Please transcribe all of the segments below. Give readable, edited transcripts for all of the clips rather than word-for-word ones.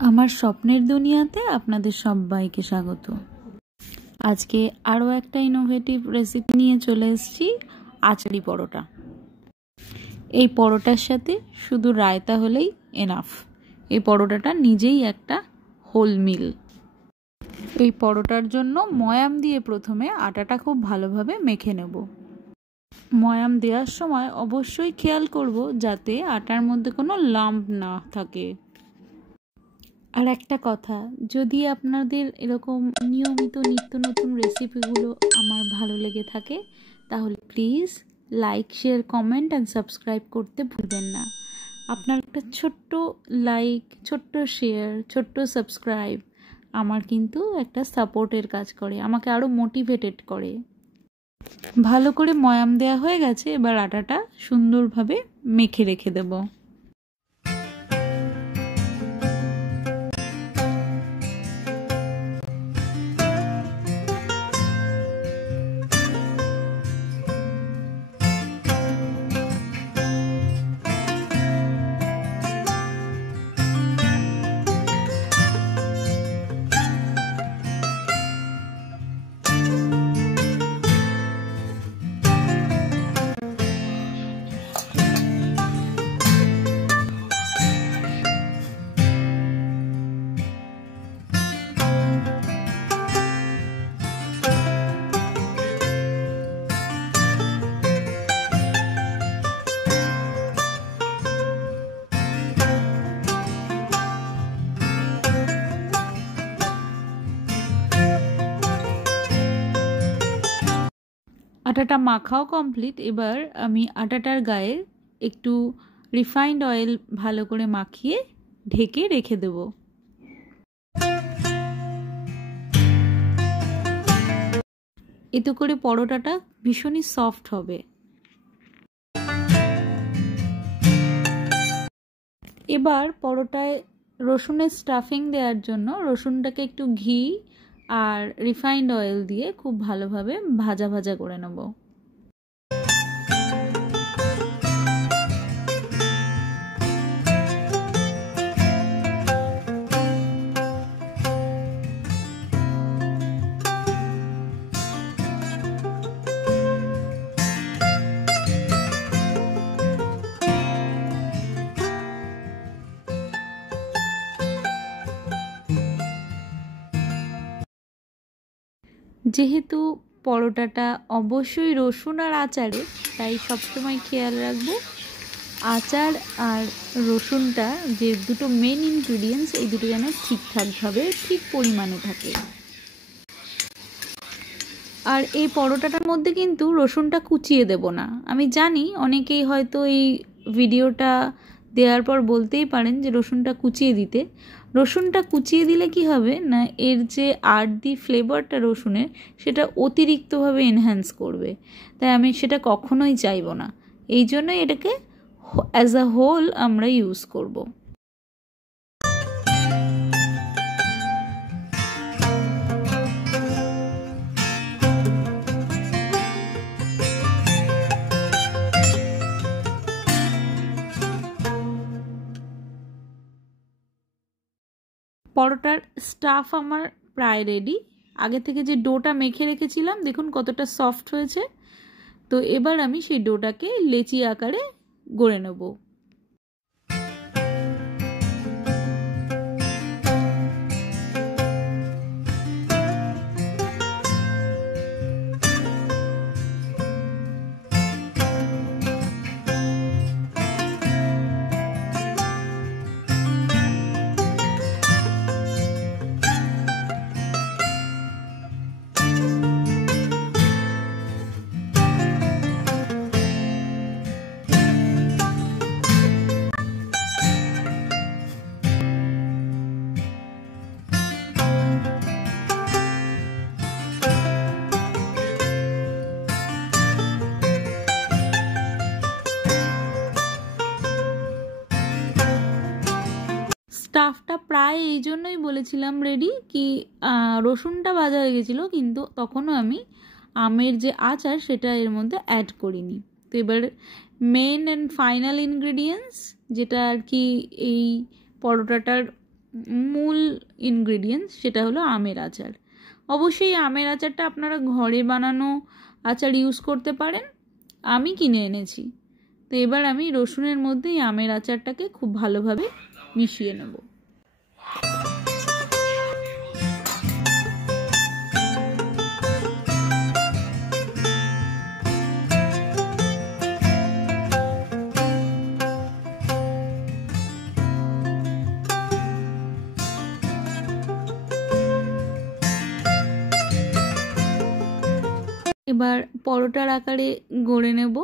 আমার স্বপ্নের দুনিয়াতে আপনাদের সবাইকে স্বাগত। আজকে আরও একটা ইনোভেটিভ রেসিপি নিয়ে চলে এসেছি, আচারি পরোটা। এই পরোটার সাথে শুধু রায়তা হলেই এনাফ। এই পরোটাটা নিজেই একটা হোল মিল। এই পরোটার জন্য ময়াম দিয়ে প্রথমে আটাটা খুব ভালোভাবে মেখে নেব। ময়াম দেওয়ার সময় অবশ্যই খেয়াল করব যাতে আটার মধ্যে কোনো লাম্প না থাকে। আর একটা কথা, যদি আপনাদের এরকম নিয়মিত নিত্য নতুন রেসিপিগুলো আমার ভালো লেগে থাকে তাহলে please like, share, comment and subscribe করতে ভুলবেন না। আপনার একটা ছোট্ট লাইক, ছোট্ট শেয়ার, ছোট্ট সাবস্ক্রাইব আমার কিন্তু একটা সাপোর্টের কাজ করে, আমাকে আরও মোটিভেটেড করে। ভালো করে ময়াম দেওয়া হয়ে গেছে, এবার আটাটা সুন্দরভাবে মেখে রেখে দেবো। আটাটা মাখাও কমপ্লিট। এবার আমি আটাটার গায়ে একটু রিফাইন্ড অয়েল ভালো করে মাখিয়ে ঢেকে রেখে দেব। এতে করে পরোটাটা ভীষণই সফট হবে। এবার পরোটায় রসুনের স্টাফিং দেওয়ার জন্য রসুনটাকে একটু ঘি আর রিফাইন্ড অয়েল দিয়ে খুব ভালোভাবে ভাজা ভাজা করে নেব। যেহেতু পরোটাটা অবশ্যই রসুন আর আচারে, তাই সবসময় খেয়াল রাখবো আচার আর রসুনটা যে দুটো মেন ইনগ্রিডিয়েন্টস, এই দুটো যেন ঠিকঠাকভাবে ঠিক পরিমাণে থাকে। আর এই পরোটাটার মধ্যে কিন্তু রসুনটা কুচিয়ে দেব না। আমি জানি অনেকেই হয়তো এই ভিডিওটা দেওয়ার পর বলতেই পারেন যে রসুনটা কুচিয়ে দিতে। রসুনটা কুচিয়ে দিলে কি হবে না, এর যে আর্দি ফ্লেভারটা রসুনের, সেটা অতিরিক্তভাবে এনহ্যান্স করবে, তাই আমি সেটা কখনোই চাইবো না। এই জন্যই এটাকে অ্যাজ আ হোল আমরা ইউজ করব। পরোটার স্টাফ আমার প্রায় রেডি। আগে থেকে যে ডোটা মেখে রেখেছিলাম দেখুন কতটা সফট হয়েছে। তো এবার আমি সেই ডোটাকে লেচি আকারে গড়ে নেব। স্টাফটা প্রায় এই জন্যই বলেছিলাম রেডি, কি রসুনটা ভাজা হয়ে গেছিলো কিন্তু তখনও আমি আমের যে আচার সেটা এর মধ্যে অ্যাড করিনি। তো এবার মেন অ্যান্ড ফাইনাল ইনগ্রেডিয়েন্টস যেটা আর কি এই পরোটাটার মূল ইনগ্রেডিয়েন্টস, সেটা হলো আমের আচার। অবশ্যই আমের আচারটা আপনারা ঘরে বানানো আচার ইউজ করতে পারেন, আমি কিনে এনেছি। তো এবার আমি রসুনের মধ্যে এই আমের আচারটাকে খুব ভালোভাবে মিশিয়ে নেব। এবার পরোটার আকারে গড়ে নেব।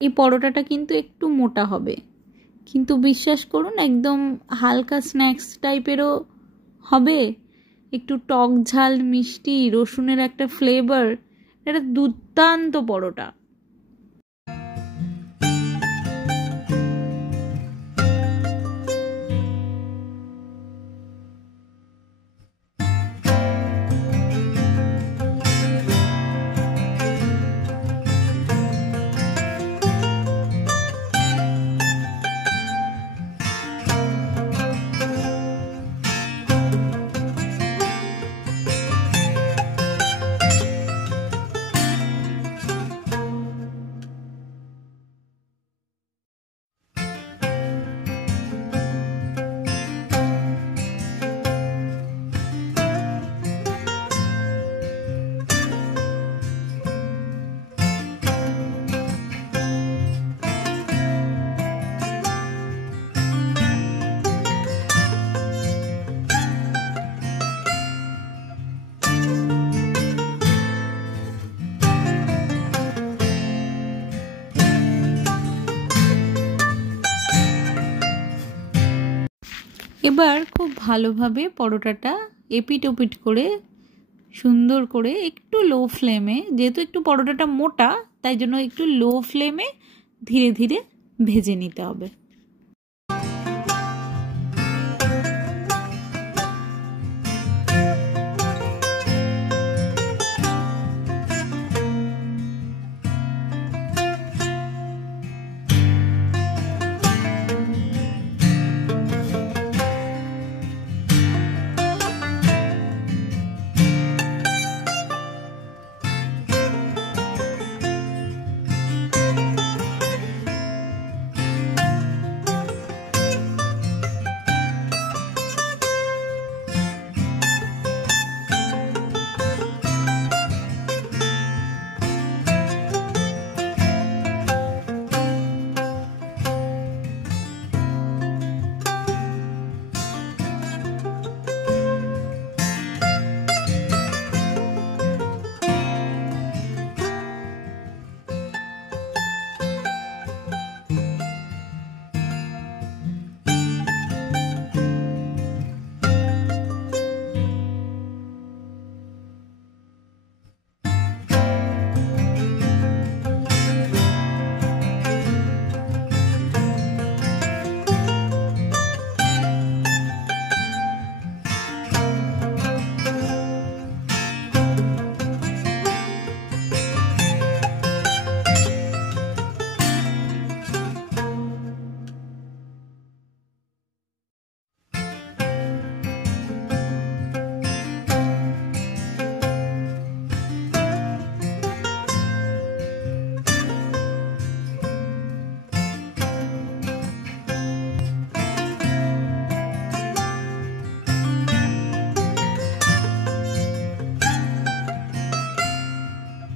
এই পরোটাটা কিন্তু একটু মোটা হবে, কিন্তু বিশ্বাস করুন একদম হালকা স্ন্যাক্স টাইপেরও হবে। একটু টক ঝাল মিষ্টি রসুনের একটা ফ্লেভার, এটা দুর্দান্ত পরোটা। এবার খুব ভালোভাবে পরোটাটা এপিট ওপিট করে সুন্দর করে একটু লো ফ্লেমে, যেহেতু একটু পরোটাটা মোটা তাই জন্য একটু লো ফ্লেমে ধীরে ধীরে ভেজে নিতে হবে।